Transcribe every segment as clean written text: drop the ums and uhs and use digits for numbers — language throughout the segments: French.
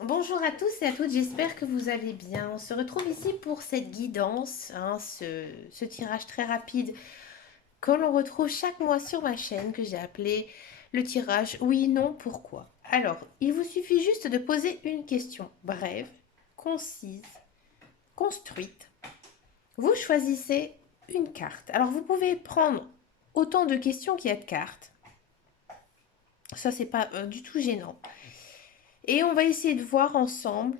Bonjour à tous et à toutes, j'espère que vous allez bien. On se retrouve ici pour cette guidance, ce tirage très rapide que l'on retrouve chaque mois sur ma chaîne que j'ai appelé le tirage oui, non, pourquoi. Alors, il vous suffit juste de poser une question brève, concise, construite. Vous choisissez une carte. Alors, vous pouvez prendre autant de questions qu'il y a de cartes. Ça, c'est pas du tout gênant. Et on va essayer de voir ensemble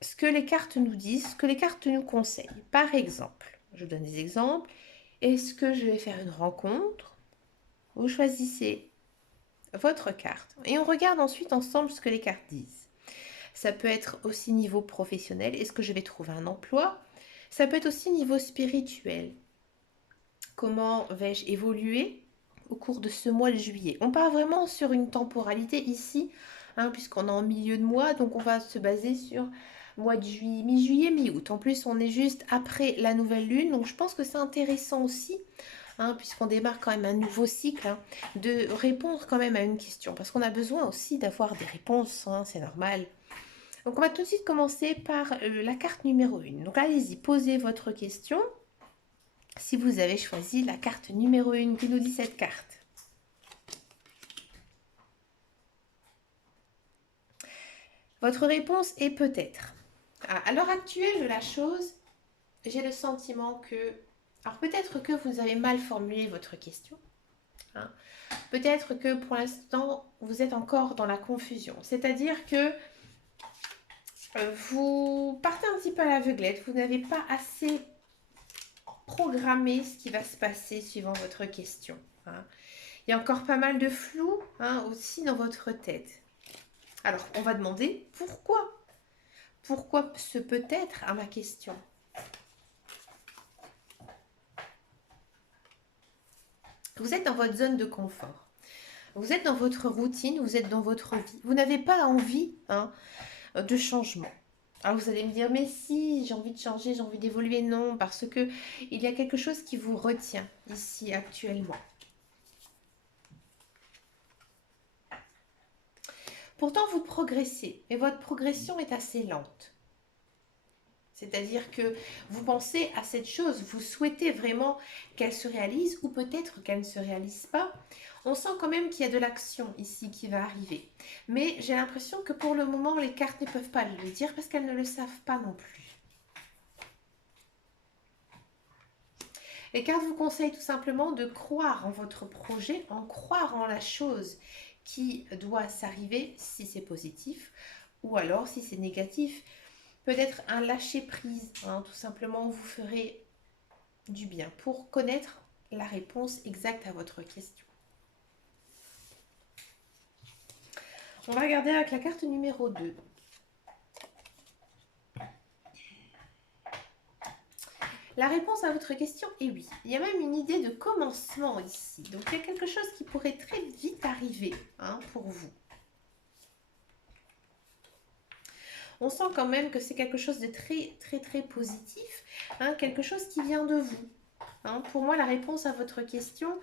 ce que les cartes nous disent, ce que les cartes nous conseillent. Par exemple, je donne des exemples. Est-ce que je vais faire une rencontre? Vous choisissez votre carte et on regarde ensuite ensemble ce que les cartes disent. Ça peut être aussi niveau professionnel. Est-ce que je vais trouver un emploi? Ça peut être aussi niveau spirituel. Comment vais-je évoluer au cours de ce mois de juillet? On part vraiment sur une temporalité ici, puisqu'on est en milieu de mois, donc on va se baser sur mois de juillet, mi-juillet, mi-août. En plus, on est juste après la nouvelle lune, donc je pense que c'est intéressant aussi, puisqu'on démarre quand même un nouveau cycle, de répondre quand même à une question, parce qu'on a besoin aussi d'avoir des réponses, c'est normal. Donc on va tout de suite commencer par la carte numéro 1. Donc allez-y, posez votre question si vous avez choisi la carte numéro 1 qui nous dit cette carte. Votre réponse est peut-être. À l'heure actuelle de la chose, j'ai le sentiment que... Alors peut-être que vous avez mal formulé votre question. hein. Peut-être que pour l'instant, vous êtes encore dans la confusion. C'est-à-dire que vous partez un petit peu à l'aveuglette. Vous n'avez pas assez programmé ce qui va se passer suivant votre question. Il y a encore pas mal de flou aussi dans votre tête. Alors, on va demander pourquoi. Pourquoi ce peut-être à ma question? Vous êtes dans votre zone de confort. Vous êtes dans votre routine, vous êtes dans votre vie. Vous n'avez pas envie de changement. Alors vous allez me dire, mais si, j'ai envie de changer, j'ai envie d'évoluer. Non, parce que il y a quelque chose qui vous retient ici actuellement. Pourtant, vous progressez, mais votre progression est assez lente. C'est-à-dire que vous pensez à cette chose, vous souhaitez vraiment qu'elle se réalise ou peut-être qu'elle ne se réalise pas. On sent quand même qu'il y a de l'action ici qui va arriver. Mais j'ai l'impression que pour le moment, les cartes ne peuvent pas le dire parce qu'elles ne le savent pas non plus. Les cartes vous conseillent tout simplement de croire en votre projet, en croire en la chose qui doit s'arriver si c'est positif ou alors si c'est négatif. Peut-être un lâcher-prise, tout simplement, vous ferez du bien pour connaître la réponse exacte à votre question. On va regarder avec la carte numéro 2. La réponse à votre question est oui. Il y a même une idée de commencement ici. Donc il y a quelque chose qui pourrait très vite arriver pour vous. On sent quand même que c'est quelque chose de très très très positif, quelque chose qui vient de vous. Pour moi, la réponse à votre question,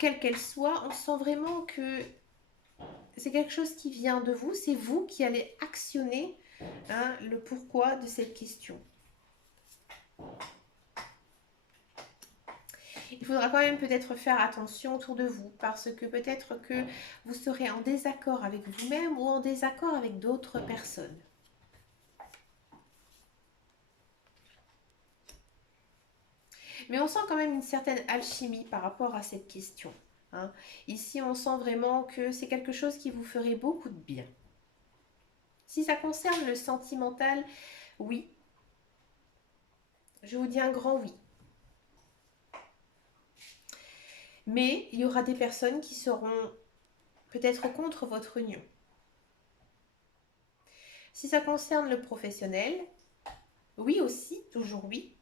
quelle qu'elle soit, on sent vraiment que c'est quelque chose qui vient de vous, c'est vous qui allez actionner le pourquoi de cette question. Il faudra quand même peut-être faire attention autour de vous parce que peut-être que vous serez en désaccord avec vous-même ou en désaccord avec d'autres personnes. Mais on sent quand même une certaine alchimie par rapport à cette question. Ici, on sent vraiment que c'est quelque chose qui vous ferait beaucoup de bien. Si ça concerne le sentimental, oui. Je vous dis un grand oui. Mais il y aura des personnes qui seront peut-être contre votre union. Si ça concerne le professionnel, oui aussi, toujours oui.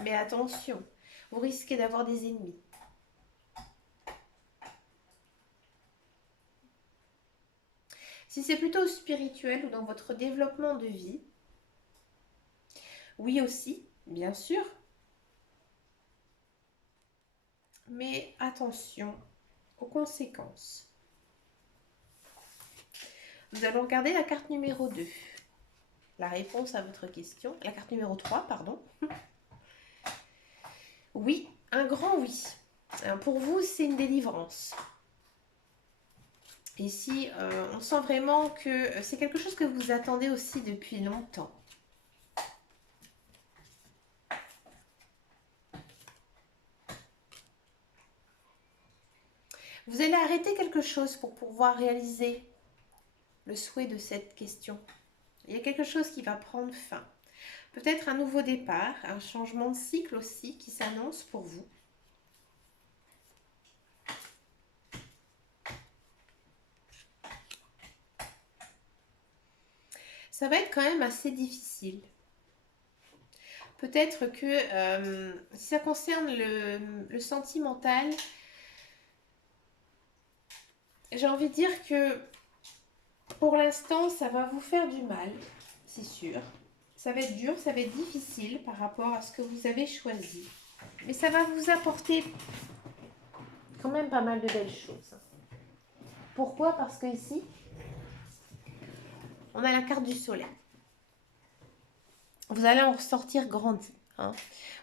Mais attention, vous risquez d'avoir des ennemis. Si c'est plutôt spirituel ou dans votre développement de vie, oui aussi, bien sûr. Mais attention aux conséquences. Nous allons regarder la carte numéro 2. La réponse à votre question. La carte numéro 3, pardon. Oui, un grand oui. Pour vous, c'est une délivrance. Ici, on sent vraiment que c'est quelque chose que vous attendez aussi depuis longtemps. Vous allez arrêter quelque chose pour pouvoir réaliser le souhait de cette question. Il y a quelque chose qui va prendre fin. Peut-être un nouveau départ, un changement de cycle aussi qui s'annonce pour vous. Ça va être quand même assez difficile. Peut-être que si ça concerne le sentimental, j'ai envie de dire que pour l'instant, ça va vous faire du mal, c'est sûr. Ça va être dur, ça va être difficile par rapport à ce que vous avez choisi. Mais ça va vous apporter quand même pas mal de belles choses. Pourquoi? Parce que ici, on a la carte du soleil. Vous allez en ressortir grandi.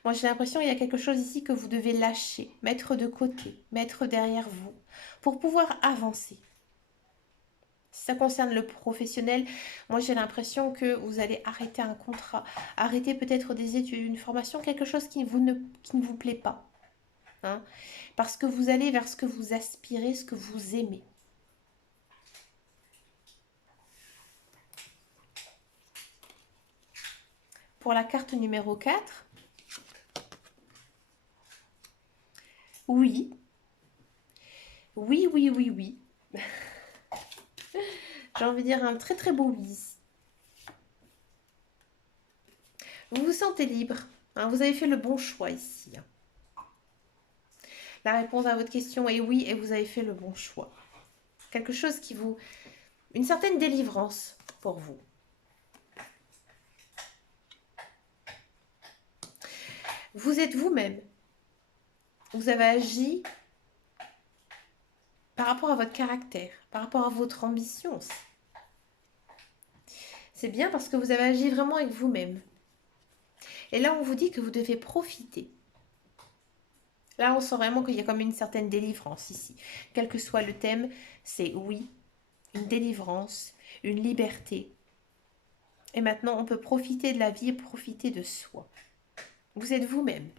Moi, j'ai l'impression qu'il y a quelque chose ici que vous devez lâcher, mettre de côté, mettre derrière vous, pour pouvoir avancer. Si ça concerne le professionnel, moi, j'ai l'impression que vous allez arrêter un contrat, arrêter peut-être des études, une formation, quelque chose qui ne vous plaît pas. Parce que vous allez vers ce que vous aspirez, ce que vous aimez. Pour la carte numéro 4, oui. Oui, oui, oui, oui. J'ai envie de dire un très très beau oui. Vous vous sentez libre. Vous avez fait le bon choix ici. La réponse à votre question est oui et vous avez fait le bon choix. Quelque chose qui vous... Une certaine délivrance pour vous. Vous êtes vous-même. Vous avez agi par rapport à votre caractère, par rapport à votre ambition aussi. C'est bien parce que vous avez agi vraiment avec vous-même. Et là, on vous dit que vous devez profiter. Là, on sent vraiment qu'il y a comme une certaine délivrance ici. Quel que soit le thème, c'est oui, une délivrance, une liberté. Et maintenant, on peut profiter de la vie et profiter de soi. Vous êtes vous-même.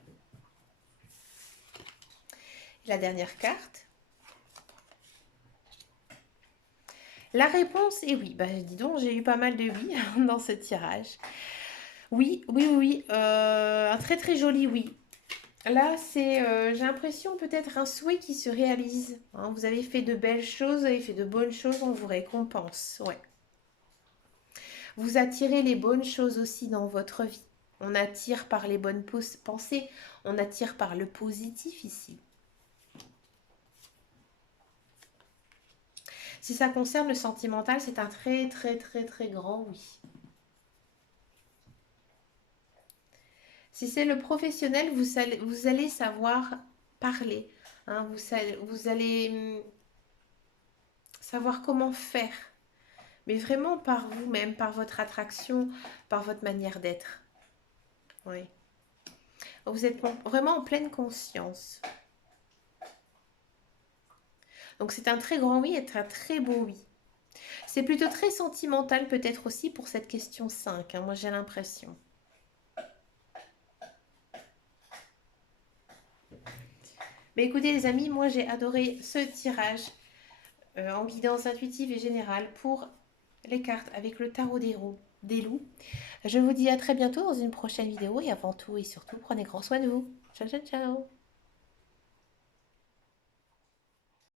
La dernière carte. La réponse est oui. Dis donc, j'ai eu pas mal de oui dans ce tirage. Oui, oui, oui. Un très très joli oui. Là, c'est, j'ai l'impression peut-être un souhait qui se réalise. Vous avez fait de belles choses, vous avez fait de bonnes choses, on vous récompense. Ouais. Vous attirez les bonnes choses aussi dans votre vie. On attire par les bonnes pensées, on attire par le positif ici. Si ça concerne le sentimental, c'est un très très très très grand oui. Si c'est le professionnel, vous allez savoir parler. Vous allez savoir comment faire. Mais vraiment par vous-même, par votre attraction, par votre manière d'être. Oui. Vous êtes vraiment en pleine conscience. Donc c'est un très grand oui et un très beau oui. C'est plutôt très sentimental peut-être aussi pour cette question 5. Moi j'ai l'impression. Mais écoutez les amis, moi j'ai adoré ce tirage en guidance intuitive et générale pour les cartes avec le tarot des loups. Je vous dis à très bientôt dans une prochaine vidéo et avant tout et surtout prenez grand soin de vous. Ciao ciao ciao.